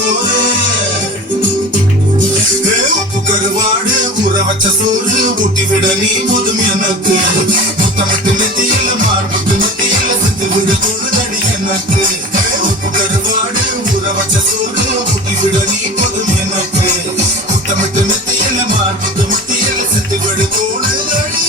சோறு உப்பு கருவாடு ஊற வச்ச சோறு ஊட்டி விட நீ போதும் எனக்கு முத்தமிட்டு நெத்தியில மார்புக்கு நெத்தியில செத்து விட தொழுதடி எனக்கு உப்பு கருவாடு ஊற வச்ச சோறு ஊட்டி விட நீ போதும் எனக்கு முத்தமிட்டு நெத்தியில மார்புக்கு நெத்தியில செத்து விட தொழுதடி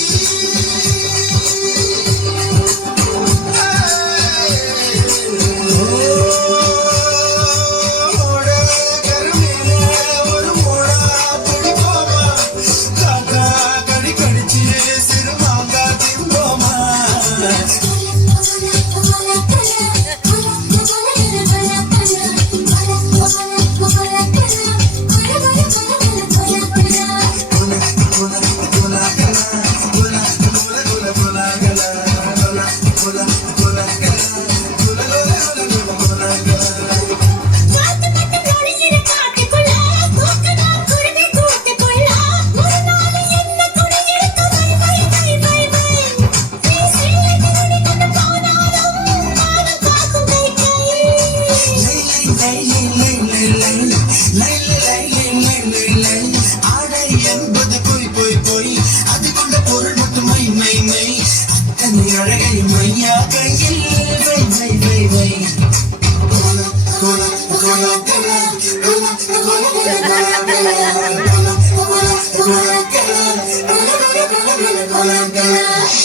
Hola,